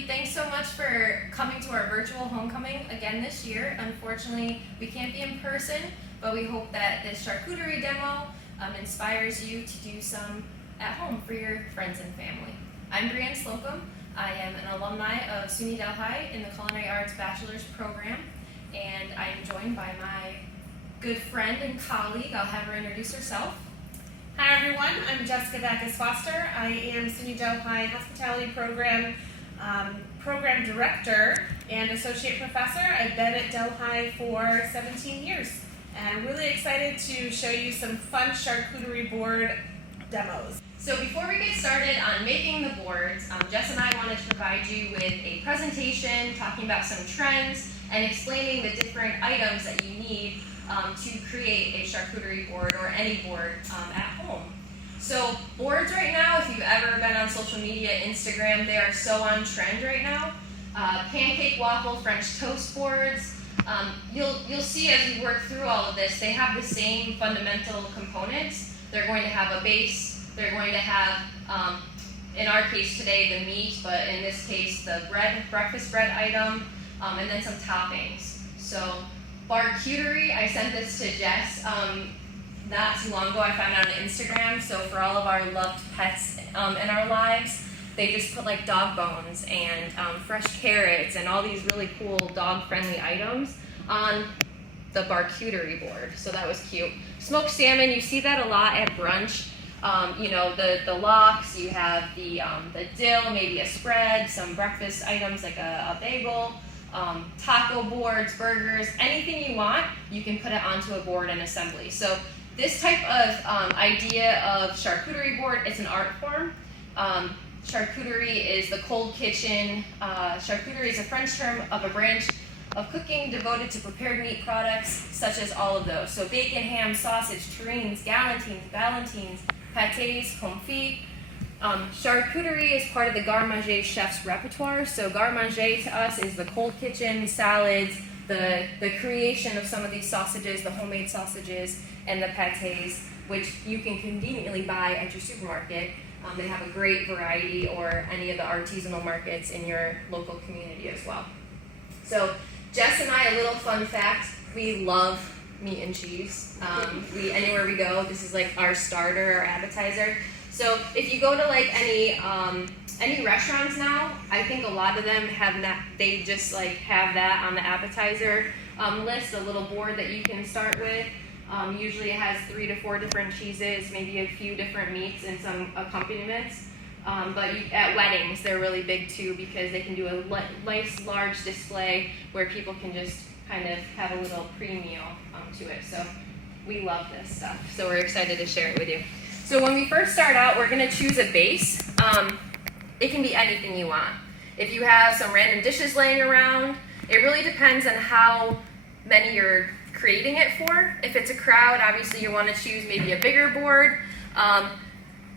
everybody. Thanks so much for coming to our virtual homecoming again this year. Unfortunately, we can't be in person, but we hope that this charcuterie demo inspires you to do some at home for your friends and family. I'm Brianne Slocum. I am an alumni of SUNY Delhi in the Culinary Arts Bachelor's Program, and I am joined by my good friend and colleague. I'll have her introduce herself. Hi everyone, I'm Jessica Backus-Foster. I am SUNY Delhi Hospitality Program Program Director and Associate Professor. I've been at Delhi for 17 years, and I'm really excited to show you some fun charcuterie board demos. So before we get started on making the boards, Jess and I wanted to provide you with a presentation talking about some trends and explaining the different items that you need to create a charcuterie board or any board at home. So boards right now, if you've ever been on social media, Instagram, they are so on trend right now. Pancake, waffle, French toast boards. You'll see as we work through all of this, they have the same fundamental components. They're going to have a base. They're going to have, in our case today, the meat, but in this case, the bread, breakfast bread item, and then some toppings. So charcuterie, I sent this to Jess not too long ago. I found it on Instagram. So for all of our loved pets in our lives, they just put like dog bones and fresh carrots and all these really cool dog-friendly items on the charcuterie board. So that was cute. Smoked salmon, you see that a lot at brunch. You know, the lox, you have the dill, maybe a spread, some breakfast items like a bagel. Taco boards, burgers, anything you want, you can put it onto a board and assembly. So this type of idea of charcuterie board, it's an art form. Charcuterie is the cold kitchen. Charcuterie is a French term of a branch of cooking devoted to prepared meat products, such as all of those. So bacon, ham, sausage, terrines, galantines, ballantines, pâtés, confits. Charcuterie is part of the garde-manger chef's repertoire. So garde-manger to us is the cold kitchen, salads, the creation of some of these sausages, the homemade sausages, and the pâtés, which you can conveniently buy at your supermarket. They have a great variety, or any of the artisanal markets in your local community as well. So Jess and I, a little fun fact, we love meat and cheese. Anywhere we go, this is like our starter, our appetizer. So if you go to like any restaurants now, I think a lot of them have that. They just like have that on the appetizer list, a little board that you can start with. Usually it has 3 to 4 different cheeses, maybe a few different meats and some accompaniments. But at weddings, they're really big too, because they can do a nice large display where people can just kind of have a little pre-meal to it. So we love this stuff. So we're excited to share it with you. So when we first start out, we're going to choose a base. It can be anything you want. If you have some random dishes laying around, it really depends on how many you're creating it for. If it's a crowd, obviously you want to choose maybe a bigger board.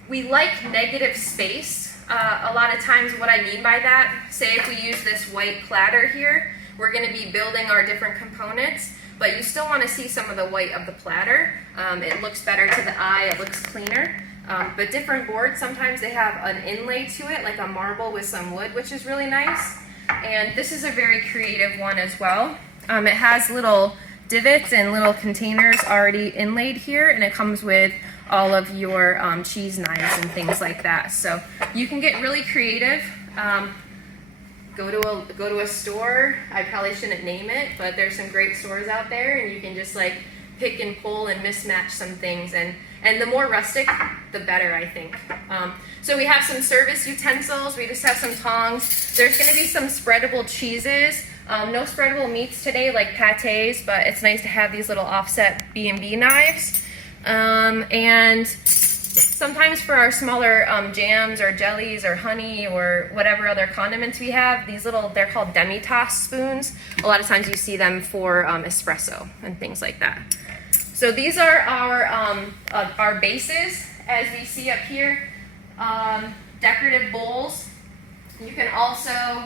We like negative space. A lot of times what I mean by that, say if we use this white platter here, we're going to be building our different components, but you still want to see some of the white of the platter. It looks better to the eye, it looks cleaner. But different boards, sometimes they have an inlay to it, like a marble with some wood, which is really nice. And this is a very creative one as well. It has little divots and little containers already inlaid here, and it comes with all of your cheese knives and things like that. So you can get really creative. Go to a store. I probably shouldn't name it, but there's some great stores out there, and you can just like pick and pull and mismatch some things, and the more rustic, the better, I think. So we have some service utensils. We just have some tongs. There's going to be some spreadable cheeses. No spreadable meats today, like pâtés, but it's nice to have these little offset B&B knives. And sometimes for our smaller jams or jellies or honey or whatever other condiments we have, these little, they're called demi-tasse spoons. A lot of times you see them for espresso and things like that. So these are our bases, as we see up here. Decorative bowls. You can also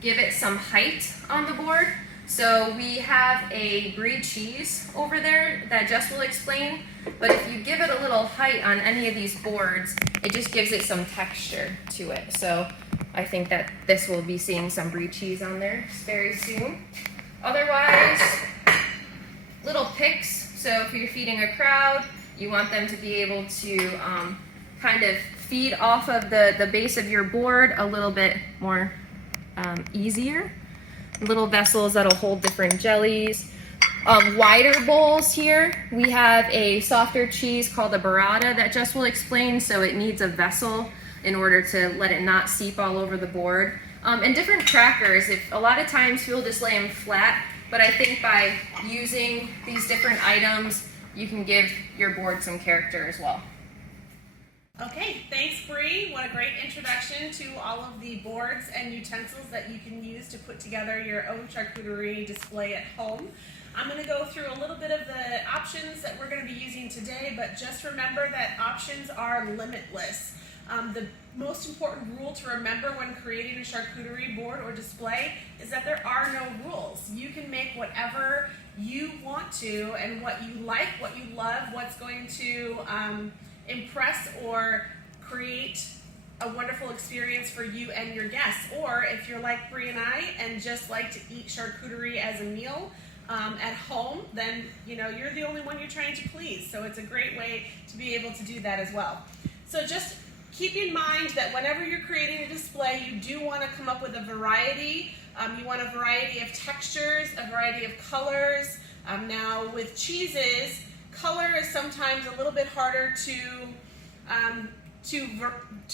give it some height on the board. So we have a brie cheese over there that Jess will explain, but if you give it a little height on any of these boards, it just gives it some texture to it. So I think that this will be seeing some brie cheese on there very soon. Otherwise, little picks. So if you're feeding a crowd, you want them to be able to kind of feed off of the base of your board a little bit more easier. Little vessels that'll hold different jellies. Wider bowls here, we have a softer cheese called a burrata that Jess will explain, so it needs a vessel in order to let it not seep all over the board. And different crackers, a lot of times people just lay them flat, but I think by using these different items, you can give your board some character as well. Okay, thanks Bree. What a great introduction to all of the boards and utensils that you can use to put together your own charcuterie display at home. I'm going to go through a little bit of the options that we're going to be using today, but just remember that options are limitless. The most important rule to remember when creating a charcuterie board or display is that there are no rules. You can make whatever you want to and what you like, what you love, what's going to impress or create a wonderful experience for you and your guests. Or if you're like Bree and I and just like to eat charcuterie as a meal at home, then you're the only one you're trying to please. So it's a great way to be able to do that as well. So just keep in mind that whenever you're creating a display, you do want to come up with a variety. You want a variety of textures, a variety of colors. Now with cheeses, color is sometimes a little bit harder to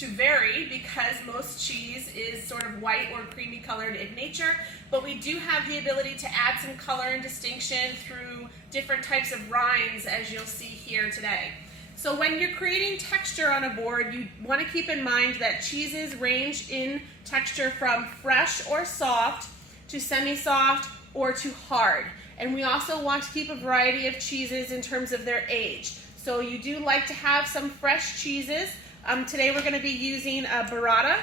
vary because most cheese is sort of white or creamy colored in nature, but we do have the ability to add some color and distinction through different types of rinds, as you'll see here today. So when you're creating texture on a board, you want to keep in mind that cheeses range in texture from fresh or soft to semi-soft or to hard. And we also want to keep a variety of cheeses in terms of their age. So you do like to have some fresh cheeses. Today we're going to be using a burrata,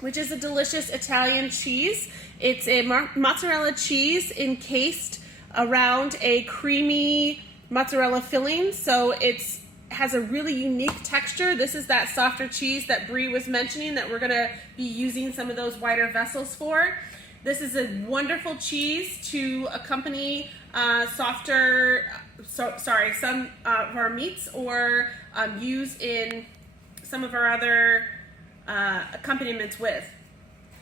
which is a delicious Italian cheese. It's a mozzarella cheese encased around a creamy mozzarella filling. So it has a really unique texture. This is that softer cheese that Bree was mentioning that we're going to be using some of those wider vessels for. This is a wonderful cheese to accompany some of our meats or use in some of our other accompaniments with.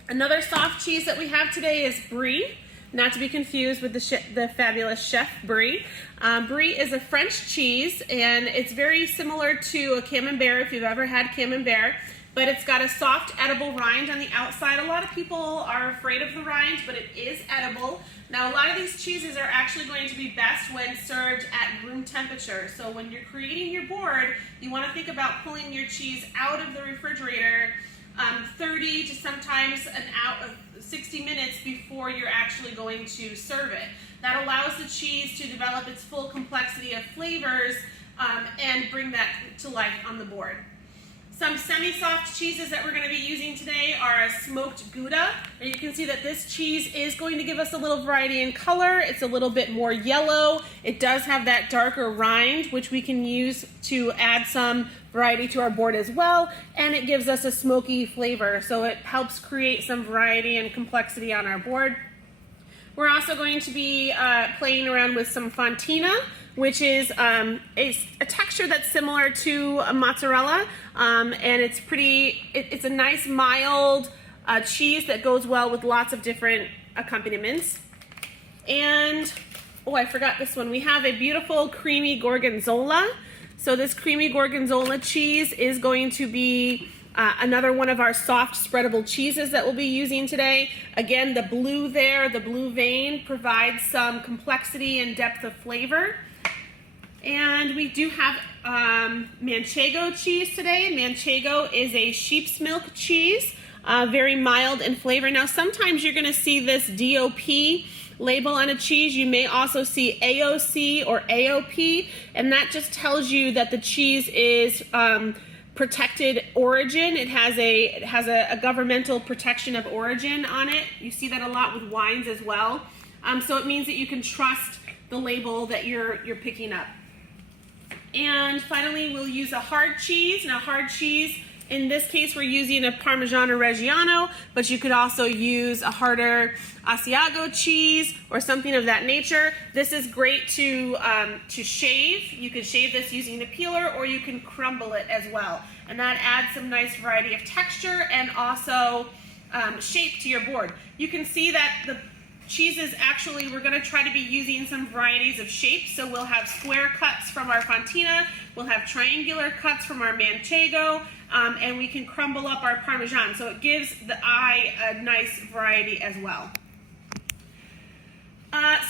Another soft cheese that we have today is Brie, not to be confused with the fabulous chef Brie. Brie is a French cheese, and it's very similar to a camembert if you've ever had camembert, but it's got a soft edible rind on the outside. A lot of people are afraid of the rind, but it is edible. Now, a lot of these cheeses are actually going to be best when served at room temperature. So when you're creating your board, you want to think about pulling your cheese out of the refrigerator 30 to sometimes 60 minutes before you're actually going to serve it. That allows the cheese to develop its full complexity of flavors and bring that to life on the board. Some semi-soft cheeses that we're going to be using today are a smoked Gouda. And you can see that this cheese is going to give us a little variety in color. It's a little bit more yellow. It does have that darker rind, which we can use to add some variety to our board as well. And it gives us a smoky flavor. So it helps create some variety and complexity on our board. We're also going to be playing around with some fontina, which is a texture that's similar to a mozzarella, and it's a nice mild cheese that goes well with lots of different accompaniments. And, oh, I forgot this one. We have a beautiful creamy gorgonzola. So this creamy gorgonzola cheese is going to be another one of our soft spreadable cheeses that we'll be using today. Again, the blue vein provides some complexity and depth of flavor. And we do have manchego cheese today. Manchego is a sheep's milk cheese, very mild in flavor. Now, sometimes you're going to see this DOP label on a cheese. You may also see AOC or AOP, and that just tells you that the cheese is protected origin. It has a governmental protection of origin on it. You see that a lot with wines as well. So it means that you can trust the label that you're picking up. And finally, we'll use a hard cheese. Now, hard cheese In this case, we're using a Parmigiano Reggiano, but you could also use a harder Asiago cheese or something of that nature. This is great to shave. You can shave this using a peeler, or you can crumble it as well. And that adds some nice variety of texture and also shape to your board. You can see that the cheeses, actually, we're going to try to be using some varieties of shapes. So we'll have square cuts from our fontina, we'll have triangular cuts from our manchego, and we can crumble up our Parmesan. So it gives the eye a nice variety as well.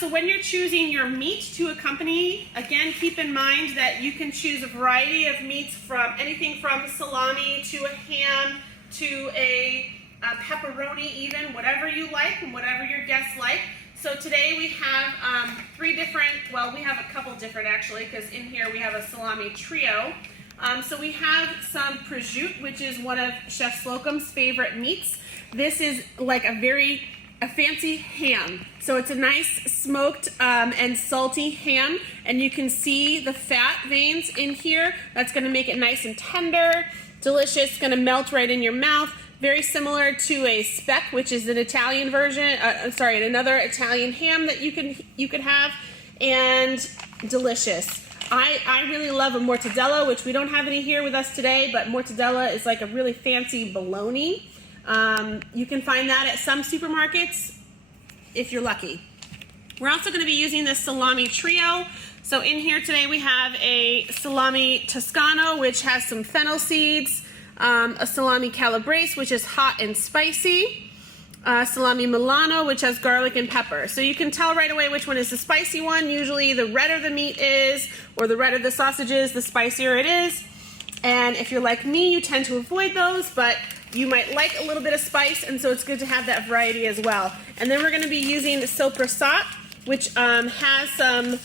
So when you're choosing your meat to accompany, again, keep in mind that you can choose a variety of meats, from anything from salami to a ham to a pepperoni, even, whatever you like and whatever your guests like. So today we have we have a couple different actually, because in here we have a salami trio. So we have some prosciutto, which is one of Chef Slocum's favorite meats. This is like a fancy ham. So it's a nice smoked and salty ham, and you can see the fat veins in here. That's going to make it nice and tender, delicious, going to melt right in your mouth. Very similar to a speck, which is an Italian version, another Italian ham that you could have, and delicious. I really love a mortadella, which we don't have any here with us today, but mortadella is like a really fancy bologna. You can find that at some supermarkets if you're lucky. We're also going to be using this salami trio. So in here today we have a salami Toscano, which has some fennel seeds, a salami calabrese, which is hot and spicy, salami Milano, which has garlic and pepper. So you can tell right away which one is the spicy one. Usually the redder the meat is, or the redder the sausage is, the spicier it is. And if you're like me, you tend to avoid those, but you might like a little bit of spice, and so it's good to have that variety as well. And then we're going to be using the sopressat, which has some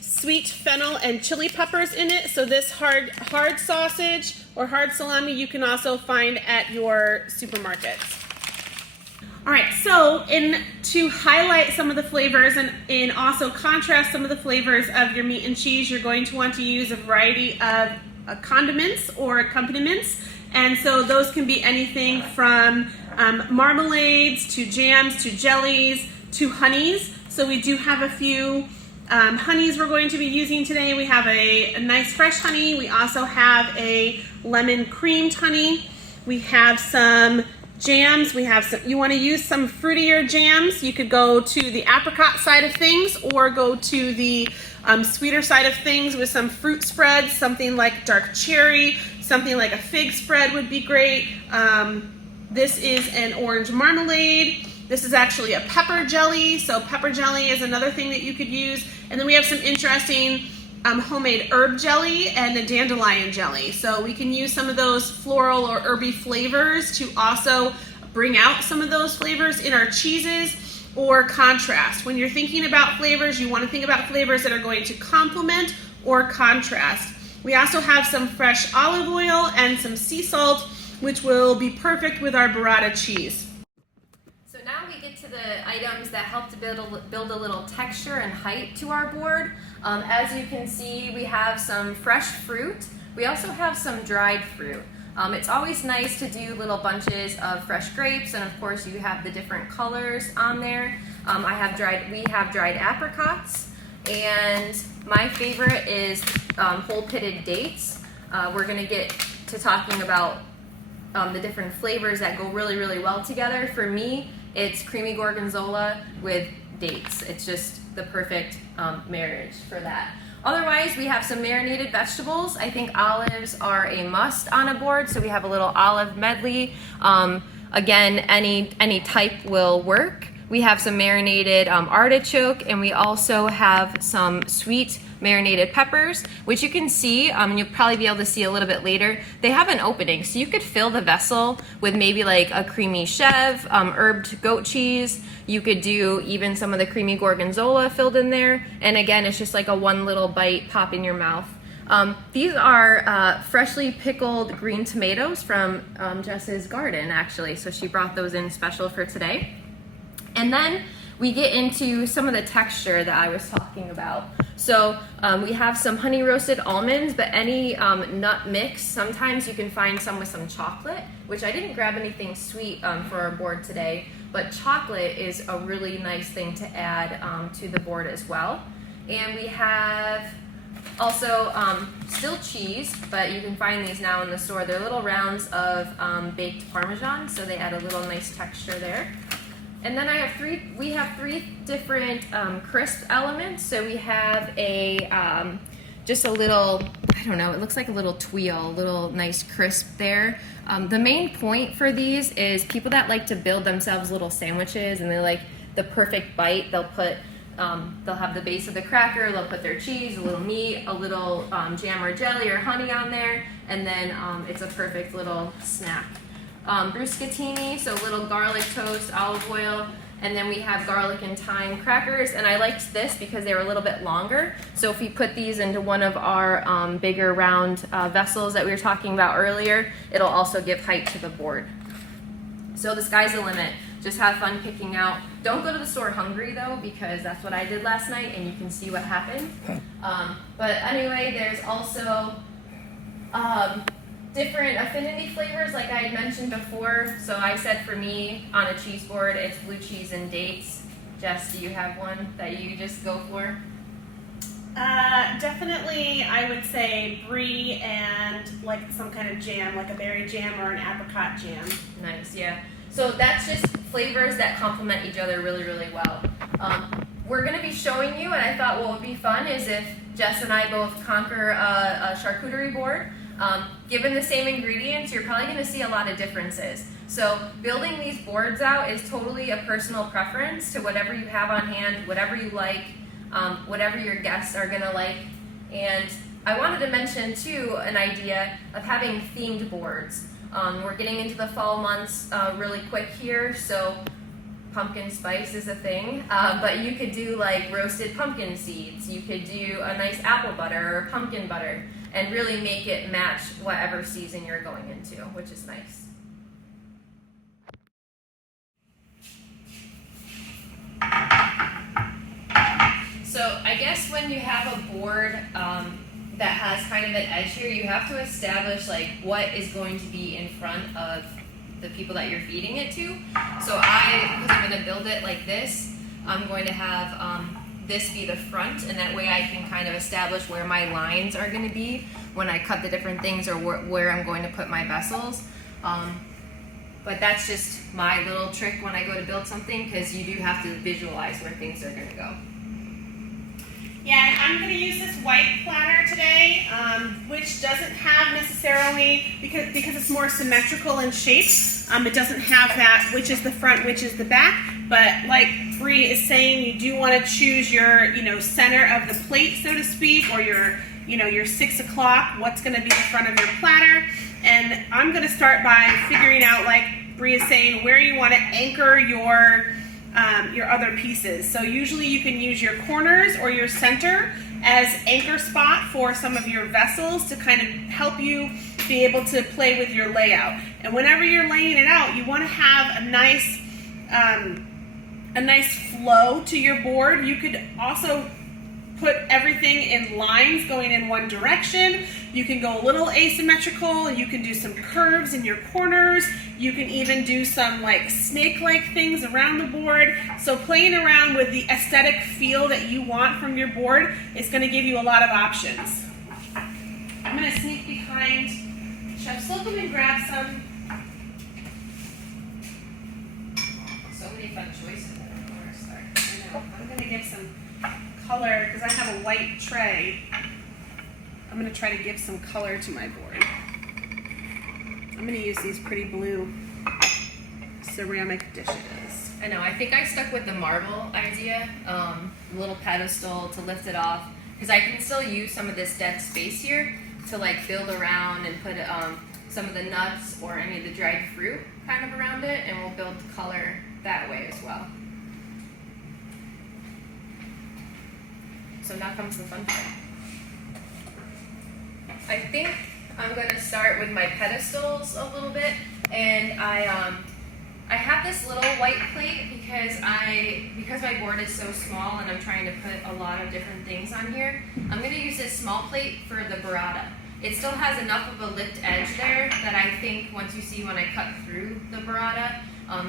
sweet fennel and chili peppers in it. So this hard sausage or hard salami you can also find at your supermarkets. All right, so to highlight some of the flavors and also contrast some of the flavors of your meat and cheese, you're going to want to use a variety of condiments or accompaniments. And so those can be anything from marmalades to jams to jellies to honeys. So we do have a few honeys we're going to be using today. We have a nice fresh honey. We also have a lemon creamed honey. We have some jams. You want to use some fruitier jams. You could go to the apricot side of things or go to the sweeter side of things with some fruit spreads, something like dark cherry, something like a fig spread would be great. This is an orange marmalade. This is actually a pepper jelly, so pepper jelly is another thing that you could use. And then we have some interesting homemade herb jelly and a dandelion jelly. So we can use some of those floral or herby flavors to also bring out some of those flavors in our cheeses or contrast. When you're thinking about flavors, you want to think about flavors that are going to complement or contrast. We also have some fresh olive oil and some sea salt, which will be perfect with our burrata cheese. So now we get to the items that help to build a little texture and height to our board. As you can see, we have some fresh fruit. We also have some dried fruit. It's always nice to do little bunches of fresh grapes, and of course you have the different colors on there. We have dried apricots, and my favorite is whole pitted dates. We're going to get to talking about the different flavors that go really, really well together. For me, it's creamy gorgonzola with dates. It's just the perfect marriage for that. Otherwise, we have some marinated vegetables. I think olives are a must on a board, so we have a little olive medley. Again, any type will work. We have some marinated artichoke, and we also have some sweet marinated peppers, which you can see, and you'll probably be able to see a little bit later. They have an opening, so you could fill the vessel with maybe like a creamy chev, herbed goat cheese. You could do even some of the creamy gorgonzola filled in there, and again, it's just like a one little bite pop in your mouth. These are freshly pickled green tomatoes from Jess's garden, actually, so she brought those in special for today. And then we get into some of the texture that I was talking about. So we have some honey roasted almonds, but any nut mix. Sometimes you can find some with some chocolate, which I didn't grab anything sweet for our board today, but chocolate is a really nice thing to add to the board as well. And we have also still cheese, but you can find these now in the store. They're little rounds of baked Parmesan, so they add a little nice texture there. And then we have three different crisp elements. So we have just a little, I don't know, it looks like a little tuile, a little nice crisp there. The main point for these is people that like to build themselves little sandwiches and they like the perfect bite. They'll have the base of the cracker, they'll put their cheese, a little meat, a little jam or jelly or honey on there, and then it's a perfect little snack. Bruschetini, so little garlic toast, olive oil, and then we have garlic and thyme crackers, and I liked this because they were a little bit longer, so if we put these into one of our bigger round vessels that we were talking about earlier, it'll also give height to the board. So the sky's the limit. Just have fun picking out. Don't go to the store hungry though, because that's what I did last night and you can see what happened. But anyway, there's also different affinity flavors like I had mentioned before. So I said for me on a cheese board, it's blue cheese and dates. Jess, do you have one that you just go for? Definitely, I would say brie and like some kind of jam, like a berry jam or an apricot jam. Nice, yeah. So that's just flavors that complement each other really, really well. We're going to be showing you, and I thought what would be fun is if Jess and I both conquer a charcuterie board. Given the same ingredients, you're probably going to see a lot of differences. So building these boards out is totally a personal preference to whatever you have on hand, whatever you like, whatever your guests are going to like. And I wanted to mention too an idea of having themed boards. We're getting into the fall months really quick here, so pumpkin spice is a thing, but you could do like roasted pumpkin seeds, you could do a nice apple butter or pumpkin butter, and really make it match whatever season you're going into, which is nice. So I guess when you have a board that has kind of an edge here, you have to establish like what is going to be in front of the people that you're feeding it to. So because I'm going to build it like this, I'm going to have this be the front, and that way I can kind of establish where my lines are going to be when I cut the different things or where I'm going to put my vessels. But that's just my little trick when I go to build something, because you do have to visualize where things are going to go. Yeah, I'm going to use this white platter today, which doesn't have necessarily, because it's more symmetrical in shape, it doesn't have that which is the front, which is the back. But like Bree is saying, you do want to choose your, center of the plate, so to speak, or your 6 o'clock, what's going to be the front of your platter. And I'm going to start by figuring out, like Bree is saying, where you want to anchor your other pieces. So usually you can use your corners or your center as anchor spot for some of your vessels to kind of help you be able to play with your layout. And whenever you're laying it out, you want to have a nice flow to your board. You could also put everything in lines going in one direction. You can go a little asymmetrical. You can do some curves in your corners. You can even do some like snake-like things around the board. So playing around with the aesthetic feel that you want from your board is going to give you a lot of options. I'm going to sneak behind Chef Slocum and grab some. So many fun choices. I know. I'm going to get some color, because I have a white tray. I'm going to try to give some color to my board. I'm going to use these pretty blue ceramic dishes. I know, I think I stuck with the marble idea, little pedestal to lift it off, because I can still use some of this dead space here to like build around and put some of the nuts or any of the dried fruit kind of around it, and we'll build color that way as well. So now comes the fun part. I think I'm going to start with my pedestals a little bit, and I I have this little white plate because my board is so small and I'm trying to put a lot of different things on here. I'm going to use this small plate for the burrata. It still has enough of a lipped edge there that I think once you see when I cut through the burrata,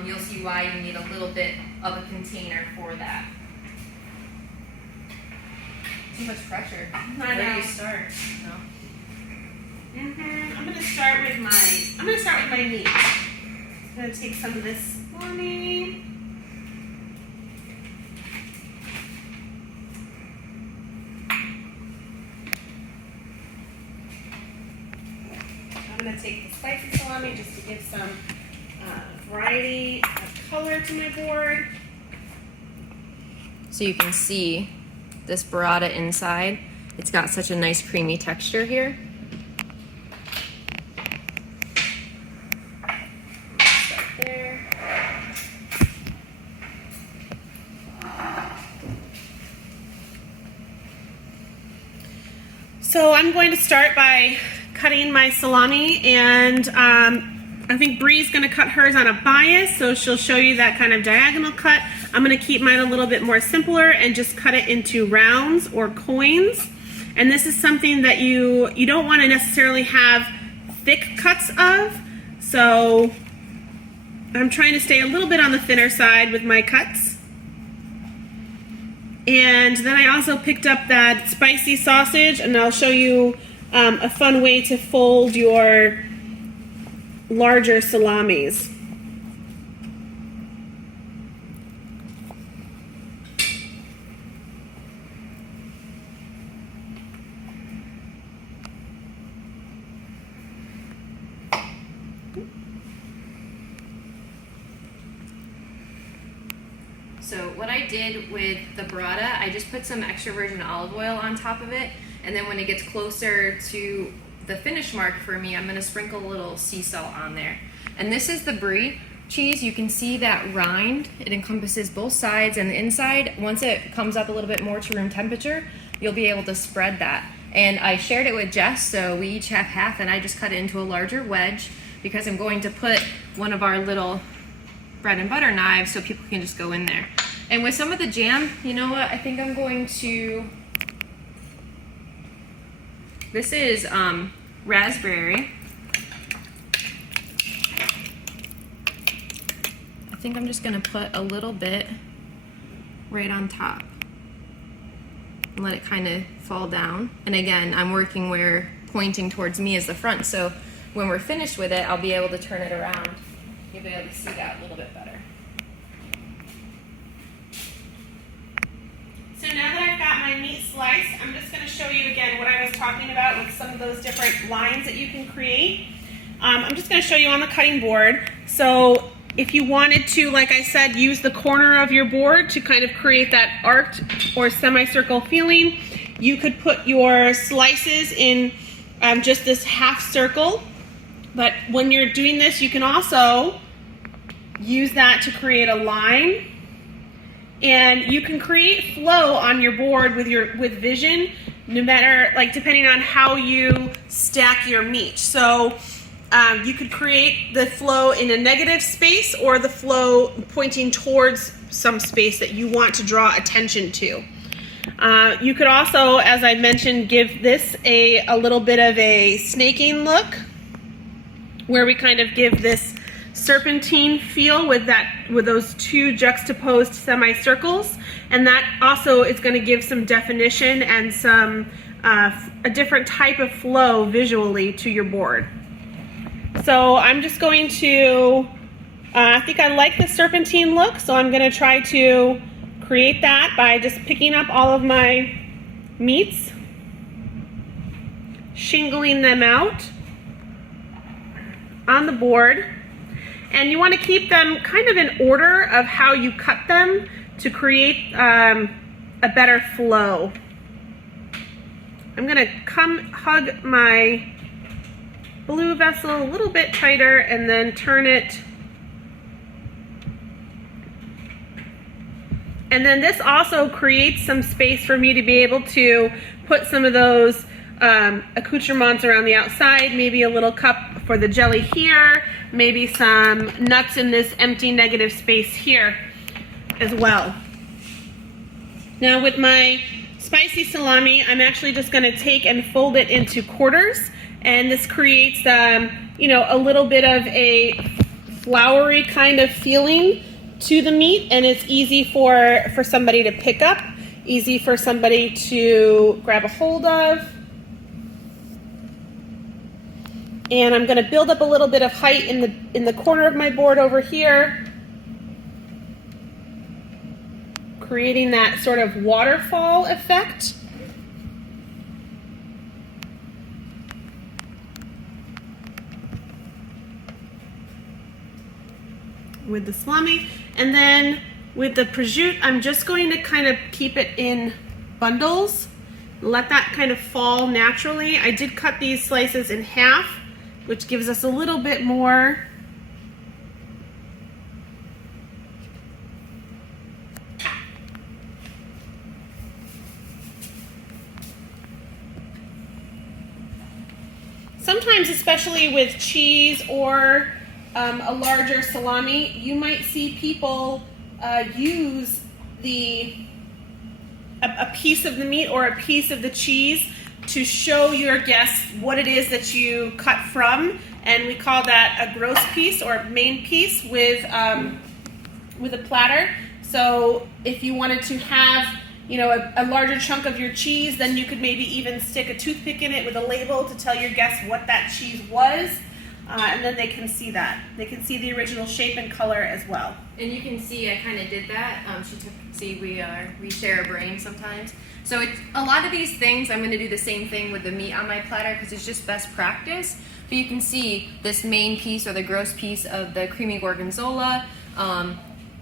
you'll see why you need a little bit of a container for that. Too much pressure. Where do you start? No. I'm gonna start with my meat. I'm gonna take some of this salami. I'm gonna take the spicy salami just to give some variety of color to my board. So you can see this burrata inside. It's got such a nice creamy texture here. Start there. So I'm going to start by cutting my salami, and I think Bree's going to cut hers on a bias, so she'll show you that kind of diagonal cut. I'm going to keep mine a little bit more simpler and just cut it into rounds or coins. And this is something that you don't want to necessarily have thick cuts of, so I'm trying to stay a little bit on the thinner side with my cuts. And then I also picked up that spicy sausage, and I'll show you a fun way to fold your larger salamis. So what I did with the burrata, I just put some extra virgin olive oil on top of it, and then when it gets closer to the finish mark for me, I'm gonna sprinkle a little sea salt on there. And this is the brie cheese. You can see that rind. It encompasses both sides and the inside. Once it comes up a little bit more to room temperature, you'll be able to spread that. And I shared it with Jess, so we each have half, and I just cut it into a larger wedge because I'm going to put one of our little bread and butter knives so people can just go in there. And with some of the jam, you know what, I think I'm going to, this is raspberry. I think I'm just gonna put a little bit right on top and let it kind of fall down. And again, I'm working where pointing towards me is the front, so when we're finished with it, I'll be able to turn it around. You'll be able to see that a little bit better. So now that I've got my meat sliced, I'm just going to show you again what I was talking about with some of those different lines that you can create. I'm just going to show you on the cutting board. So if you wanted to, like I said, use the corner of your board to kind of create that arced or semicircle feeling, you could put your slices in just this half circle. But when you're doing this, you can also use that to create a line. And you can create flow on your board with vision, no matter, like, depending on how you stack your meat. So you could create the flow in a negative space or the flow pointing towards some space that you want to draw attention to. You could also, as I mentioned, give this a little bit of a snaking look, where we kind of give this serpentine feel with those two juxtaposed semicircles, and that also is going to give some definition and some a different type of flow visually to your board. So I'm just going to, I think I like the serpentine look, so I'm going to try to create that by just picking up all of my meats, shingling them out on the board. And you want to keep them kind of in order of how you cut them to create a better flow. I'm going to hug my blue vessel a little bit tighter and then turn it. And then this also creates some space for me to be able to put some of those accoutrements around the outside, maybe a little cup for the jelly here, maybe some nuts in this empty negative space here as well. Now with my spicy salami, I'm actually just going to take and fold it into quarters, and this creates you know, a little bit of a floury kind of feeling to the meat, and it's easy for somebody to pick up, easy for somebody to grab a hold of. And I'm going to build up a little bit of height in the corner of my board over here, creating that sort of waterfall effect. With the salami, and then with the prosciutto, I'm just going to kind of keep it in bundles, let that kind of fall naturally. I did cut these slices in half, which gives us a little bit more sometimes, especially with cheese or a larger salami, you might see people use a piece of the meat or a piece of the cheese to show your guests what it is that you cut from, and we call that a gross piece or main piece with a platter. So if you wanted to have, you know, a larger chunk of your cheese, then you could maybe even stick a toothpick in it with a label to tell your guests what that cheese was. And then they can see that. They can see the original shape and color as well. And you can see I kind of did that. We share a brain sometimes. So it's a lot of these things. I'm going to do the same thing with the meat on my platter because it's just best practice. But you can see this main piece or the gross piece of the creamy gorgonzola.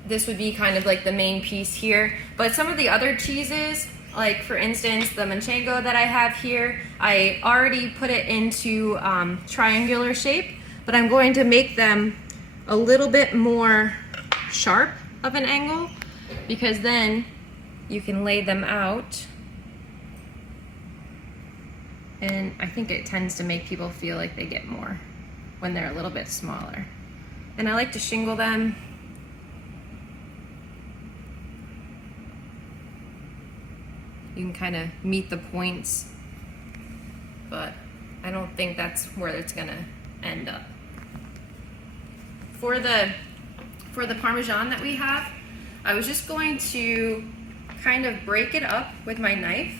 This would be kind of like the main piece here. But some of the other cheeses, like for instance the manchego that I have here, I already put it into triangular shape, but I'm going to make them a little bit more sharp of an angle because then you can lay them out, and I think it tends to make people feel like they get more when they're a little bit smaller. And I like to shingle them. You can kind of meet the points, but I don't think that's where it's gonna end up. For the Parmesan that we have, I was just going to kind of break it up with my knife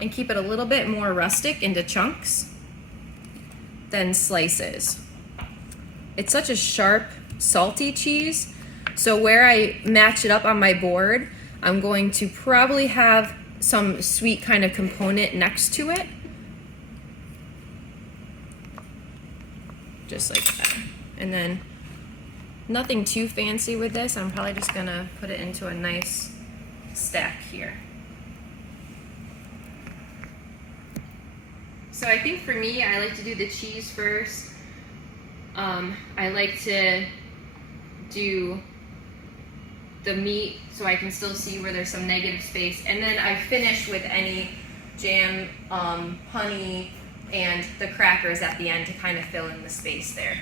and keep it a little bit more rustic into chunks than slices. It's such a sharp, salty cheese, so where I match it up on my board, I'm going to probably have some sweet kind of component next to it. Just like that. And then nothing too fancy with this. I'm probably just gonna put it into a nice stack here. So I think for me, I like to do the cheese first. I like to do the meat so I can still see where there's some negative space, and then I finish with any jam, honey, and the crackers at the end to kind of fill in the space there.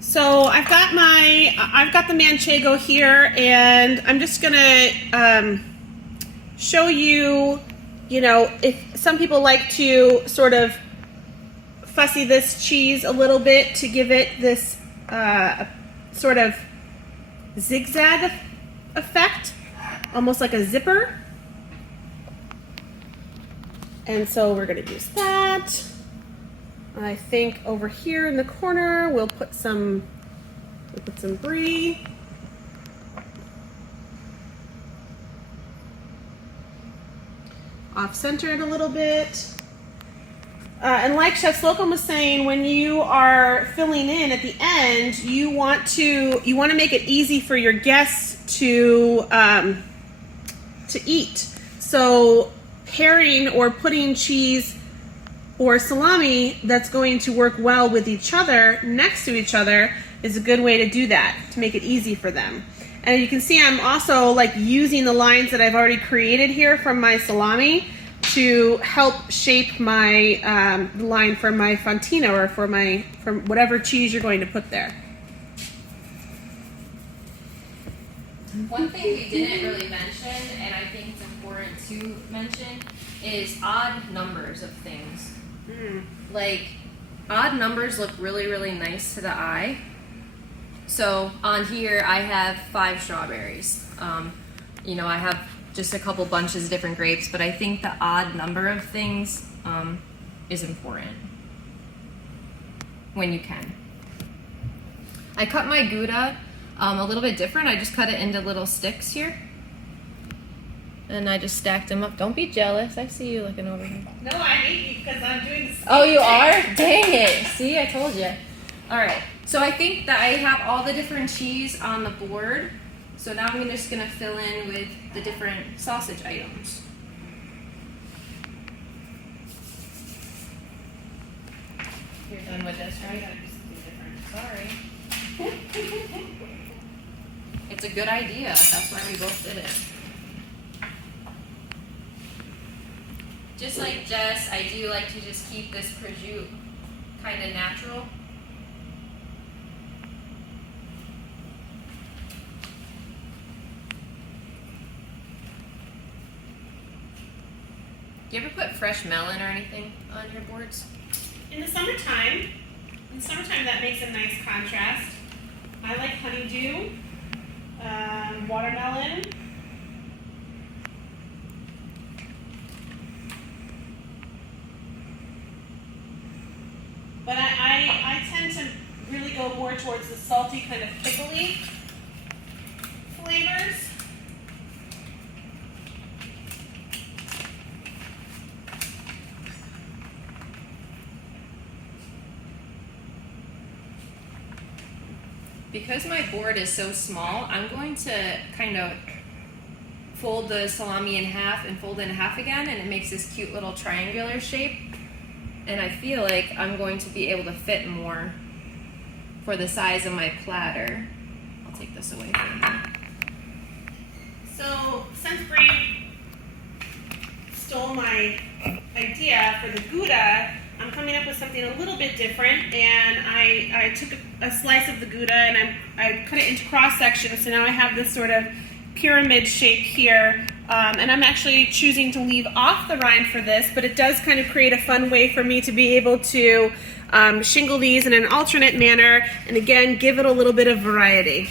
So I've got the manchego here, and I'm just gonna show you, you know, if some people like to sort of fussy this cheese a little bit to give it this sort of zigzag effect, almost like a zipper. And so we're going to use that. I think over here in the corner we'll put some brie. Off center it a little bit. And like Chef Slocum was saying, when you are filling in at the end, you want to make it easy for your guests to eat. So pairing or putting cheese or salami that's going to work well with each other next to each other is a good way to do that, to make it easy for them. And you can see I'm also like using the lines that I've already created here from my salami to help shape my line for my fontina, or for whatever cheese you're going to put there. One thing we didn't really mention, and I think it's important to mention, is odd numbers of things. Like, odd numbers look really, really nice to the eye. So on here I have 5 strawberries. You know, I have just a couple bunches of different grapes, but I think the odd number of things is important when you can. I cut my Gouda a little bit different. I just cut it into little sticks here. And I just stacked them up. Don't be jealous. I see you looking over here. No, I hate you because I'm doing the same Oh, you thing. are? Dang it. See, I told you. All right. So I think that I have all the different cheese on the board. So now I'm just going to fill in with the different sausage items. You're done with this, right? I gotta do something different. Sorry. It's a good idea. That's why we both did it. Just like Jess, I do like to just keep this prosciutto kind of natural. Do you ever put fresh melon or anything on your boards? In the summertime, that makes a nice contrast. I like honeydew, watermelon. But I tend to really go more towards the salty, kind of pickly flavors. Because my board is so small, I'm going to kind of fold the salami in half and fold it in half again, and it makes this cute little triangular shape. And I feel like I'm going to be able to fit more for the size of my platter. I'll take this away from you. So since Bree stole my idea for the Gouda, I'm coming up with something a little bit different, and I took a slice of the Gouda and I cut it into cross sections, so now I have this sort of pyramid shape here, and I'm actually choosing to leave off the rind for this, but it does kind of create a fun way for me to be able to shingle these in an alternate manner, and again, give it a little bit of variety.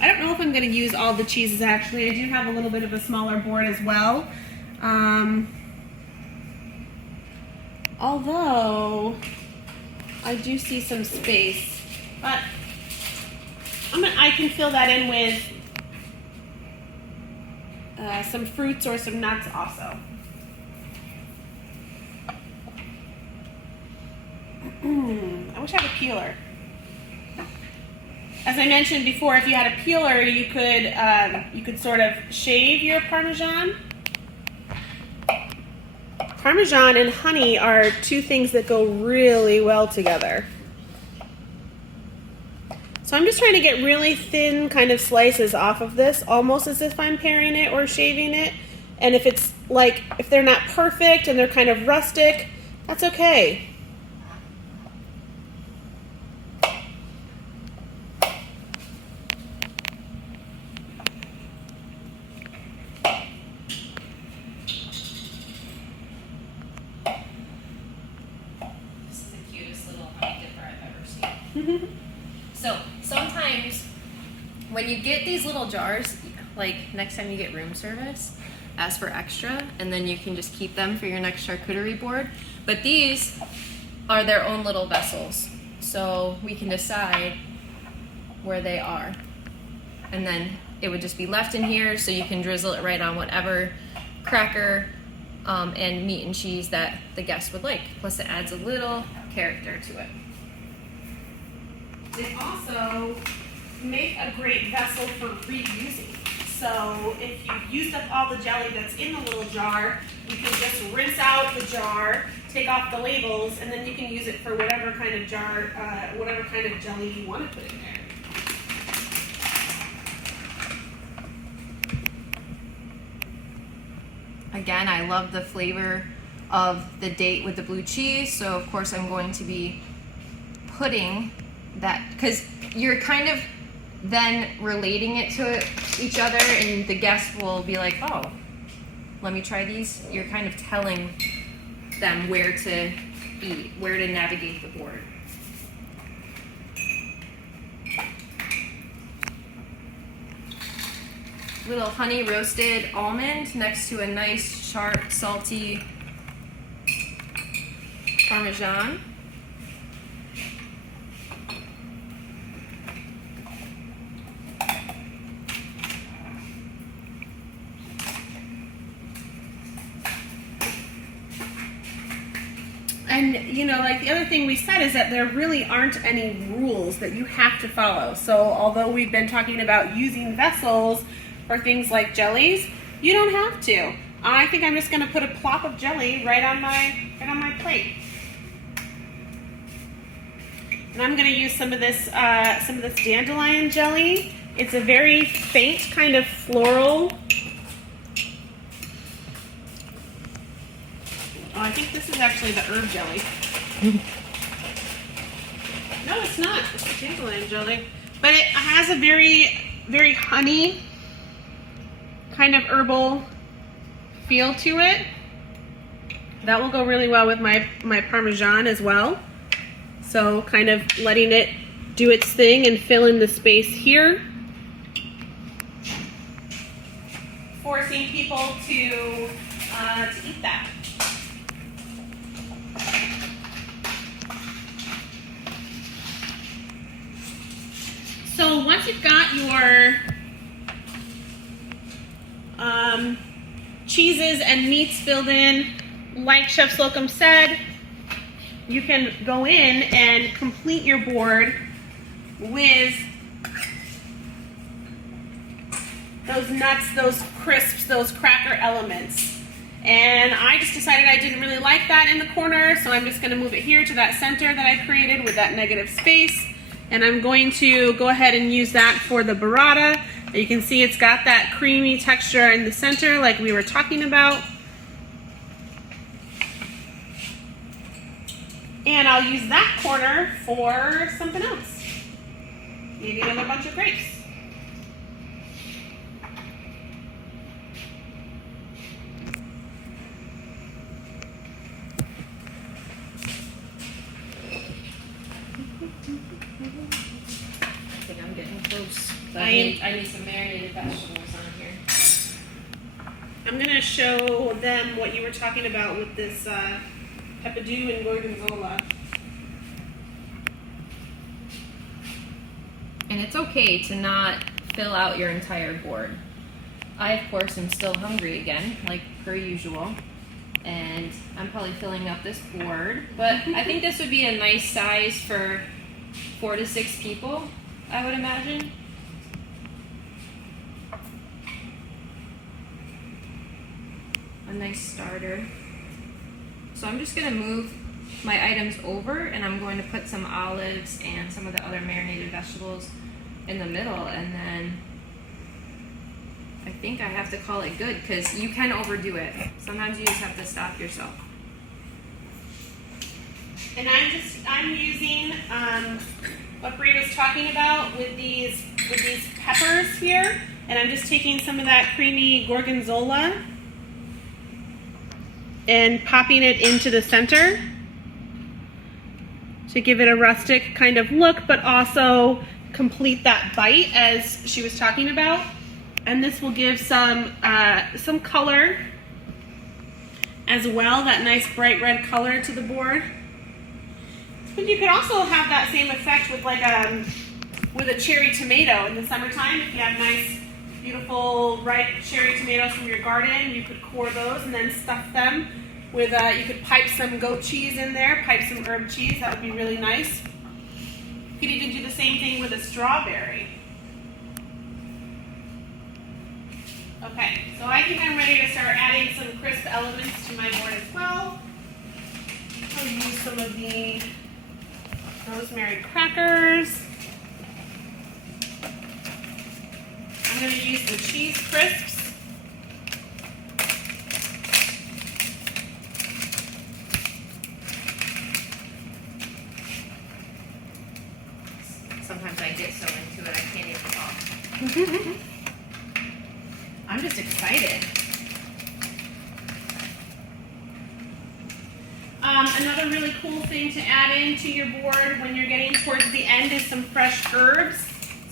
I don't know if I'm going to use all the cheeses actually. I do have a little bit of a smaller board as well. Although I do see some space, but I can fill that in with some fruits or some nuts also. I wish I had a peeler. As I mentioned before, if you had a peeler, you could sort of shave your Parmesan. Parmesan and honey are two things that go really well together. So I'm just trying to get really thin kind of slices off of this, almost as if I'm paring it or shaving it. And if it's like, if they're not perfect and they're kind of rustic, that's okay. So sometimes when you get these little jars, like next time you get room service, ask for extra, and then you can just keep them for your next charcuterie board. But these are their own little vessels, so we can decide where they are. And then it would just be left in here, so you can drizzle it right on whatever cracker and meat and cheese that the guest would like. Plus it adds a little character to it. They also make a great vessel for reusing. So if you've used up all the jelly that's in the little jar, you can just rinse out the jar, take off the labels, and then you can use it for whatever kind of jar, whatever kind of jelly you want to put in there. Again, I love the flavor of the date with the blue cheese, so of course I'm going to be putting that, because you're kind of then relating it to each other, and the guest will be like, oh, let me try these. You're kind of telling them where to eat, where to navigate the board. Little honey roasted almond next to a nice sharp salty Parmesan. And you know, like the other thing we said is that there really aren't any rules that you have to follow. So although we've been talking about using vessels for things like jellies, you don't have to. I think I'm just going to put a plop of jelly right on my plate. And I'm going to use some of this dandelion jelly. It's a very faint kind of floral. Oh, I think this is actually the herb jelly. No, it's not. It's the dandelion jelly. But it has a very, very honey kind of herbal feel to it. That will go really well with my Parmesan as well. So kind of letting it do its thing and fill in the space here. Forcing people to eat that. So once you've got your cheeses and meats filled in, like Chef Slocum said, you can go in and complete your board with those nuts, those crisps, those cracker elements. And I just decided I didn't really like that in the corner, so I'm just going to move it here to that center that I created with that negative space. And I'm going to go ahead and use that for the burrata. You can see it's got that creamy texture in the center like we were talking about. And I'll use that corner for something else. Maybe another bunch of grapes. I think I'm getting close. I need some marinated vegetables on here. I'm going to show them what you were talking about with this peppadew and gorgonzola. And it's okay to not fill out your entire board. I, of course, am still hungry again, like per usual. And I'm probably filling up this board. But I think this would be a nice size for 4 to 6 people, I would imagine. A nice starter. So I'm just going to move my items over, and I'm going to put some olives and some of the other marinated vegetables in the middle, and then I think I have to call it good, because you can overdo it. Sometimes you just have to stop yourself. And I'm using what Bree was talking about with these peppers here, and I'm just taking some of that creamy gorgonzola and popping it into the center to give it a rustic kind of look, but also complete that bite as she was talking about. And this will give some color as well, that nice bright red color to the board. But you could also have that same effect with with a cherry tomato in the summertime. If you have nice, beautiful, ripe cherry tomatoes from your garden, you could core those and then stuff them with, you could pipe some goat cheese in there, pipe some herb cheese. That would be really nice. You could even do the same thing with a strawberry. Okay, so I think I'm ready to start adding some crisp elements to my board as well. I'll use some of the rosemary crackers. I'm going to use the cheese crisps. Sometimes I get so into it I can't even talk. I'm just excited. Another really cool thing to add into your board when you're getting towards the end is some fresh herbs.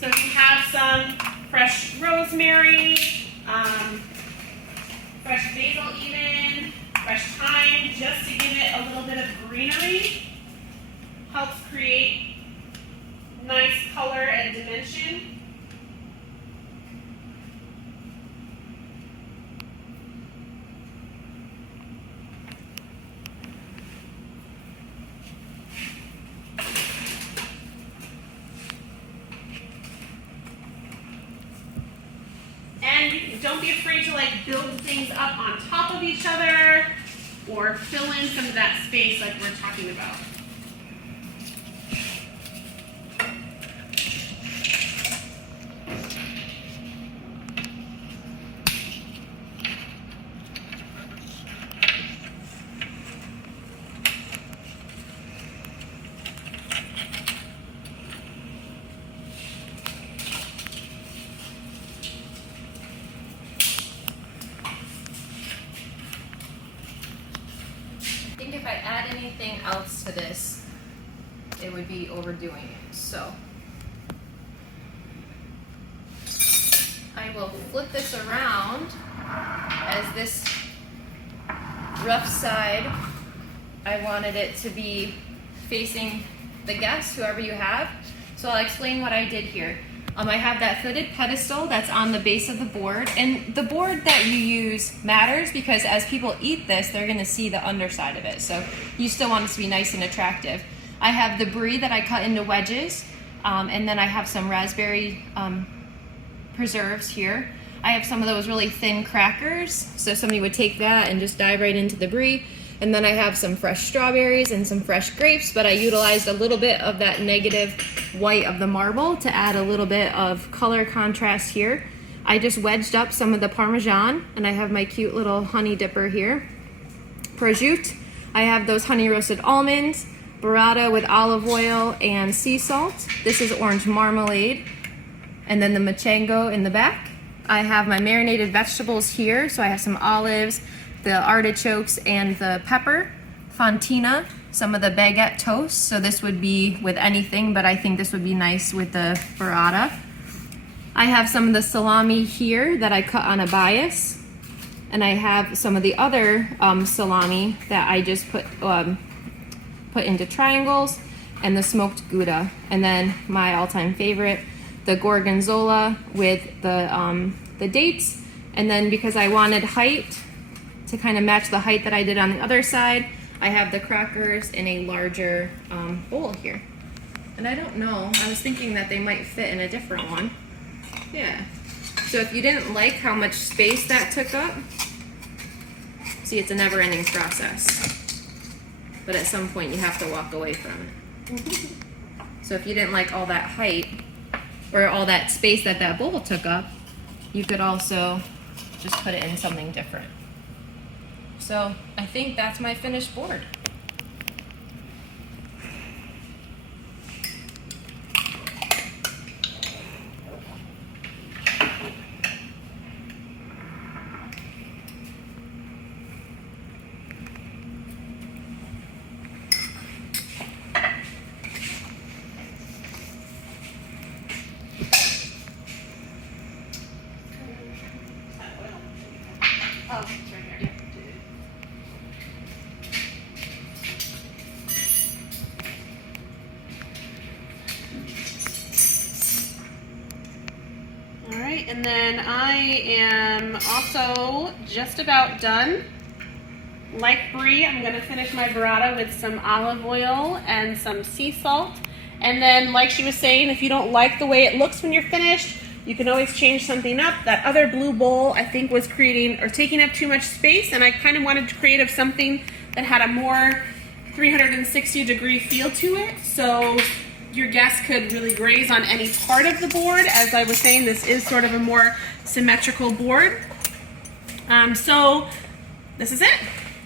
So if you have some fresh rosemary, fresh basil even, fresh thyme, just to give it a little bit of greenery, helps create nice color and dimension. And don't be afraid to like build things up on top of each other or fill in some of that space like we're talking about. I think if I add anything else to this, it would be overdoing it. So I will flip this around as this rough side, I wanted it to be facing the guest, whoever you have. So I'll explain what I did here. I have that footed pedestal that's on the base of the board, and the board that you use matters because as people eat this, they're going to see the underside of it. So you still want it to be nice and attractive. I have the brie that I cut into wedges, and then I have some raspberry preserves here. I have some of those really thin crackers, so somebody would take that and just dive right into the brie. And then I have some fresh strawberries and some fresh grapes, but I utilized a little bit of that negative white of the marble to add a little bit of color contrast here. I just wedged up some of the Parmesan, and I have my cute little honey dipper here. Prosciutto, I have those honey roasted almonds, burrata with olive oil and sea salt. This is orange marmalade, and then the manchego in the back. I have my marinated vegetables here, so I have some olives, the artichokes and the pepper, fontina, some of the baguette toast. So this would be with anything, but I think this would be nice with the burrata. I have some of the salami here that I cut on a bias, and I have some of the other salami that I just put into triangles, and the smoked Gouda, and then my all-time favorite, the gorgonzola with the dates. And then because I wanted height to kind of match the height that I did on the other side, I have the crackers in a larger bowl here. And I don't know, I was thinking that they might fit in a different one. Yeah. So if you didn't like how much space that took up, see, it's a never-ending process. But at some point you have to walk away from it. So if you didn't like all that height, or all that space that that bowl took up, you could also just put it in something different. So I think that's my finished board. Oh, it's right here. All right, and then I am also just about done. Like Brie, I'm going to finish my burrata with some olive oil and some sea salt. And then, like she was saying, if you don't like the way it looks when you're finished, You can always change something up. That other blue bowl I think was creating or taking up too much space, and I kind of wanted to create something that had a more 360-degree feel to it, so your guests could really graze on any part of the board. As I was saying, this is sort of a more symmetrical board. So this is it.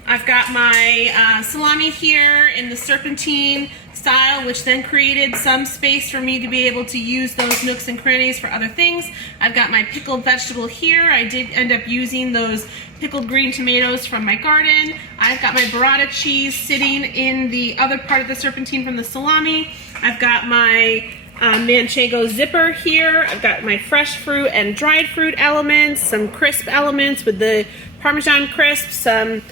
I've got my salami here in the serpentine style, which then created some space for me to be able to use those nooks and crannies for other things. I've got my pickled vegetable here. I did end up using those pickled green tomatoes from my garden. I've got my burrata cheese sitting in the other part of the serpentine from the salami. I've got my manchego zipper here. I've got my fresh fruit and dried fruit elements, some crisp elements with the Parmesan crisps, some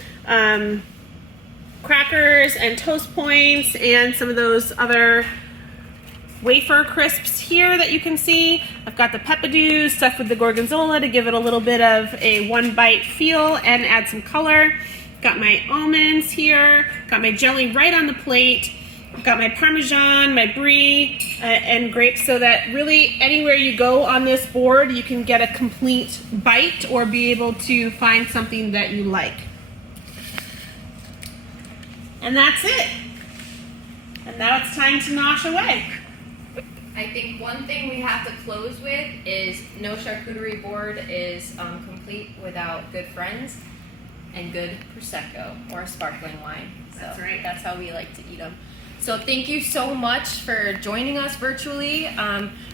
crackers and toast points, and some of those other wafer crisps here that you can see. I've got the peppadews stuffed with the gorgonzola to give it a little bit of a one bite feel and add some color. Got my almonds here, got my jelly right on the plate. I've got my Parmesan, my brie, and grapes, so that really anywhere you go on this board you can get a complete bite or be able to find something that you like. And that's it. And now it's time to nosh away. I think one thing we have to close with is no charcuterie board is complete without good friends and good Prosecco or sparkling wine. So That's right. That's how we like to eat them. So thank you so much for joining us virtually.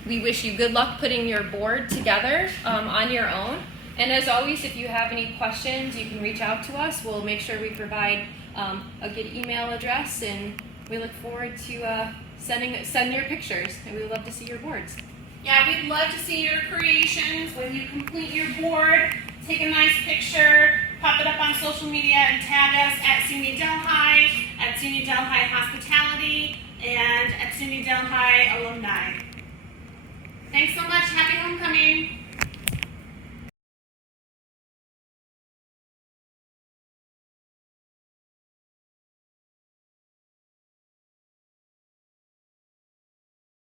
We wish you good luck putting your board together on your own. And as always, if you have any questions, you can reach out to us. We'll make sure we provide a good email address, and we look forward to send your pictures, and we would love to see your boards. Yeah, we'd love to see your creations when you complete your board. Take a nice picture, pop it up on social media, and tag us at SUNY Delhi, at SUNY Delhi Hospitality, and at SUNY Delhi Alumni. Thanks so much. Happy homecoming.